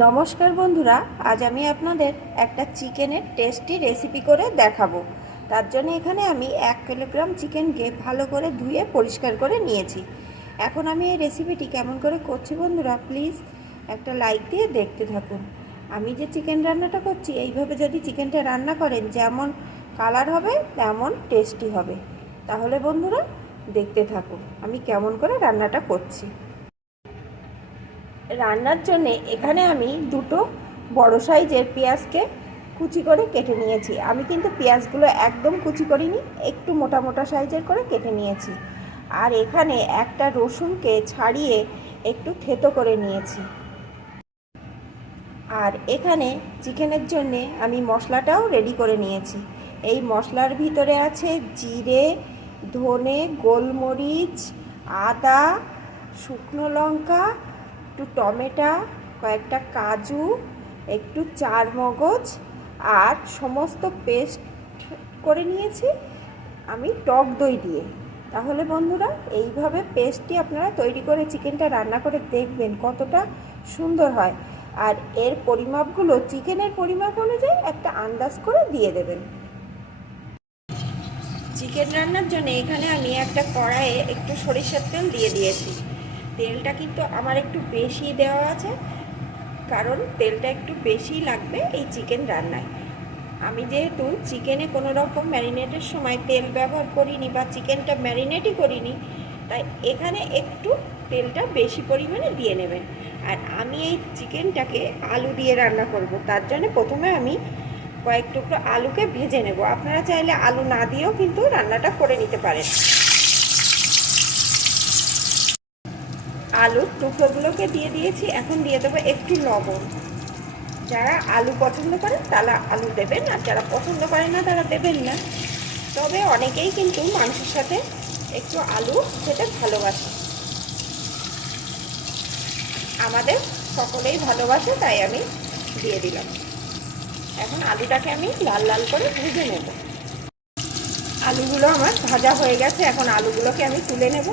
নমস্কার বন্ধুরা, আজ আমি আপনাদের একটা চিকেনের টেস্টি রেসিপি করে দেখাবো। তার জন্য এখানে আমি এক কিলোগ্রাম চিকেনকে ভালো করে ধুয়ে পরিষ্কার করে নিয়েছি। এখন আমি এই রেসিপিটি কেমন করে করছি বন্ধুরা প্লিজ একটা লাইক দিয়ে দেখতে থাকুন। আমি যে চিকেন রান্নাটা করছি, এইভাবে যদি চিকেনটা রান্না করেন, যেমন কালার হবে, তেমন টেস্টি হবে। তাহলে বন্ধুরা, দেখতে থাকুন আমি কেমন করে রান্নাটা করছি। রান্নার জন্য এখানে আমি দুটো বড় সাইজের পেঁয়াজকে কুচি করে কেটে নিয়েছি। আমি কিন্তু পেঁয়াজগুলো একদম কুচি করিনি, একটু মোটা মোটা সাইজের করে কেটে নিয়েছি। আর এখানে একটা রসুনকে ছাড়িয়ে একটু থেতো করে নিয়েছি। আর এখানে চিকেনের জন্যে আমি মশলাটাও রেডি করে নিয়েছি। এই মশলার ভিতরে আছে জিরে, ধনে, গোলমরিচ, আদা, শুকনো লঙ্কা একটু টমেটো, কয়েকটা কাজু, একটু চার মগজ আর সমস্ত পেস্ট করে নিয়েছি। আমি টক দই দিয়ে। তাহলে বন্ধুরা, এইভাবে পেস্টটি আপনারা তৈরি করে চিকেনটা রান্না করে দেখবেন কতটা সুন্দর হয়। আর এর পরিমাপগুলো চিকেনের পরিমাপ অনুযায়ী একটা আন্দাজ করে দিয়ে দেবেন। চিকেন রান্নার জন্য এখানে আমি একটা কড়াইয়ে একটু সরিষার তেল দিয়ে দিয়েছি। তেলটা কিন্তু আমার একটু বেশি দেওয়া আছে, কারণ তেলটা একটু বেশি লাগবে এই চিকেন রান্নায়। আমি যেহেতু চিকেনে কোনো রকম ম্যারিনেটের সময় তেল ব্যবহার করিনি বা চিকেনটা ম্যারিনেটই করিনি, তাই এখানে একটু তেলটা বেশি পরিমাণে দিয়ে নেবেন। আর আমি এই চিকেনটাকে আলু দিয়ে রান্না করব, তার জন্য প্রথমে আমি কয়েক টুকরো আলুকে ভেজে নেব। আপনারা চাইলে আলু না দিয়েও কিন্তু রান্নাটা করে নিতে পারেন। আলুর টুকরোগুলোকে দিয়ে দিয়েছি, এখন দিয়ে দেবো একটু লবণ। যারা আলু পছন্দ করে তারা আলু দেবেন, আর যারা পছন্দ করে না তারা দেবেন না। তবে অনেকেই কিন্তু মাংসের সাথে একটু আলু খেতে ভালোবাসে। আমাদের সকলেই ভালোবাসে, তাই আমি দিয়ে দিলাম। এখন আলুটাকে আমি লাল লাল করে ভেজে নেব। আলুগুলো আমার ভাজা হয়ে গেছে, এখন আলুগুলোকে আমি তুলে নেব।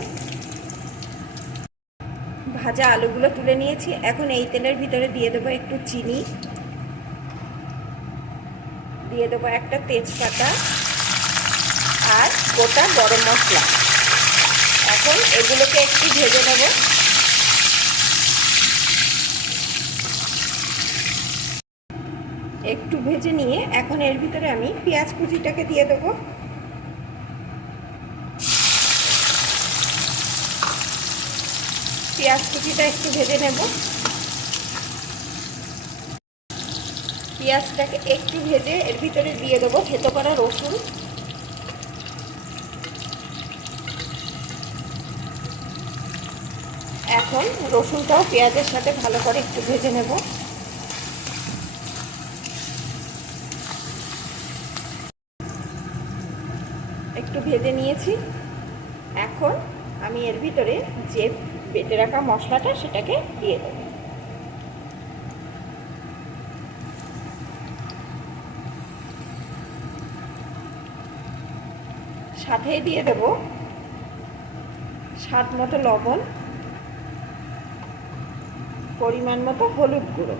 ভাজা আলুগুলো তুলে নিয়েছি। এখন এই তেলের ভিতরে দিয়ে দেবো একটু চিনি। দিয়ে দেবো একটা তেজপাতা আর গোটা গরম মশলা। এখন এগুলোকে একটু ভেজে নেব। একটু ভেজে নিয়ে এখন এর ভিতরে আমি পেঁয়াজ কুচিটাকে দিয়ে দেবো। পেঁয়াজ কুচিটা একটু ভেজে নেব। পেঁয়াজটাকে একটু ভেজে এর ভিতরে দিয়ে দেবো থেতো করা রসুন। এখন রসুনটাও পেঁয়াজের সাথে ভালো করে একটু ভেজে নেব। একটু ভেজে নিয়েছি। এখন আমি এর ভিতরে যে বেটে রাখা মশলাটা সেটাকে দিয়ে দেব। সাথে দিয়ে দেব স্বাদ মতো লবণ, পরিমাণ মতো হলুদ গুঁড়ো।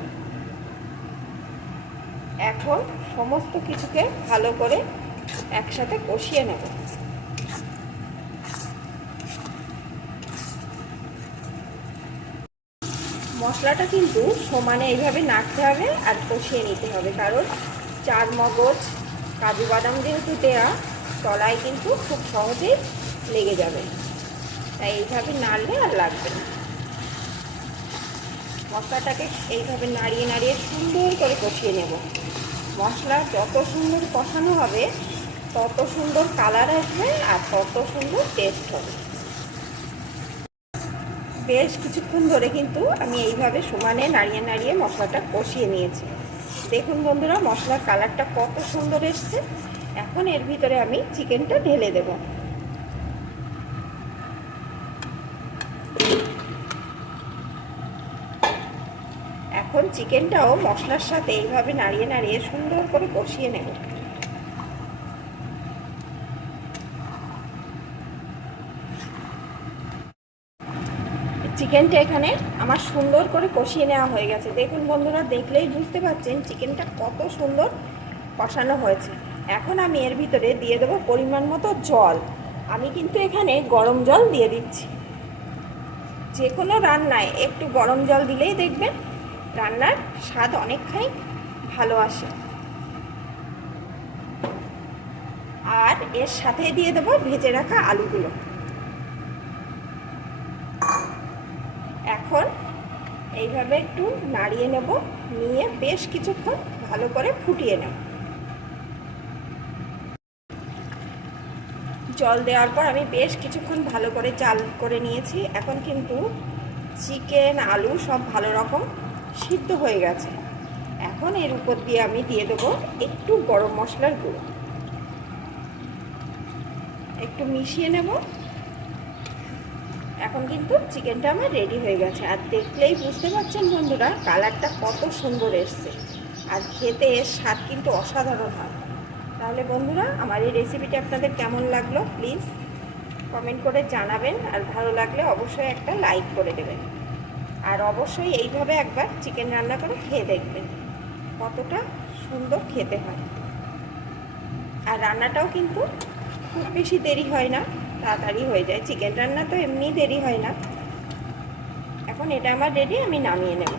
এখন সমস্ত কিছুকে ভালো করে একসাথে কষিয়ে নেব। মশলাটা কিন্তু সমানে এইভাবে নাড়তে হবে আর কষিয়ে নিতে হবে। কারণ চার মগজ, কাজু বাদাম যেহেতু দেওয়া তলায় কিন্তু খুব সহজেই লেগে যাবে। তাই এইভাবে নাড়লে আর লাগবে না। মশলাটাকে এইভাবে নাড়িয়ে নাড়িয়ে সুন্দর করে কষিয়ে নেব। মশলা যত সুন্দর কষানো হবে, তত সুন্দর কালার আসবে আর তত সুন্দর টেস্ট হবে। বেশ কিছুক্ষণ ধরে কিন্তু আমি এইভাবে সমানে নাড়িয়ে নাড়িয়ে মশলাটা কষিয়ে নিয়েছি। দেখুন বন্ধুরা, মশলার কালারটা কত সুন্দর এসছে। এখন এর ভিতরে আমি চিকেনটা ঢেলে দেব। এখন চিকেনটাও মশলার সাথে এইভাবে নাড়িয়ে নাড়িয়ে সুন্দর করে কষিয়ে নেব। চিকেনটা এখানে আমার সুন্দর করে কষিয়ে নেওয়া হয়ে গেছে। দেখুন বন্ধুরা, দেখলেই বুঝতে পারছেন চিকেনটা কত সুন্দর কষানো হয়েছে। এখন আমি এর ভিতরে দিয়ে দেবো পরিমাণ মতো জল। আমি কিন্তু এখানে গরম জল দিয়ে দিচ্ছি। যে কোনো রান্নায় একটু গরম জল দিলেই দেখবেন রান্নার স্বাদ অনেকখানি ভালো আসে। আর এর সাথে দিয়ে দেবো ভেজে রাখা আলুগুলো এখন এইভাবে একটু নাড়িয়ে নেব, নিয়ে বেশ কিছুক্ষণ ভালো করে ফুটিয়ে নেব। জল দেওয়ার পর আমি বেশ কিছুক্ষণ ভালো করে চাল করে নিয়েছি। এখন কিন্তু চিকেন, আলু সব ভালো রকম সিদ্ধ হয়ে গেছে। এখন এর উপর দিয়ে আমি দিয়ে দেবো একটু গরম মশলার গুঁড়ো। একটু মিশিয়ে নেব। এখন কিন্তু চিকেনটা আমার রেডি হয়ে গেছে। আর দেখলেই বুঝতে পারছেন বন্ধুরা, কালারটা কত সুন্দর এসছে। আর খেতে স্বাদ কিন্তু অসাধারণ হয়। তাহলে বন্ধুরা, আমার এই রেসিপিটি আপনাদের কেমন লাগল? প্লিজ কমেন্ট করে জানাবেন। আর ভালো লাগলে অবশ্যই একটা লাইক করে দেবেন। আর অবশ্যই এইভাবে একবার চিকেন রান্না করে খেয়ে দেখবেন কতটা সুন্দর খেতে হয়। আর রান্নাটাও কিন্তু খুব বেশি দেরি হয় না। তাড়াতাড়ি হয়ে যায়। চিকেন রান্না তো এমনি দেরি হয় না। এখন এটা আমার রেডি আমি নামিয়ে নেব।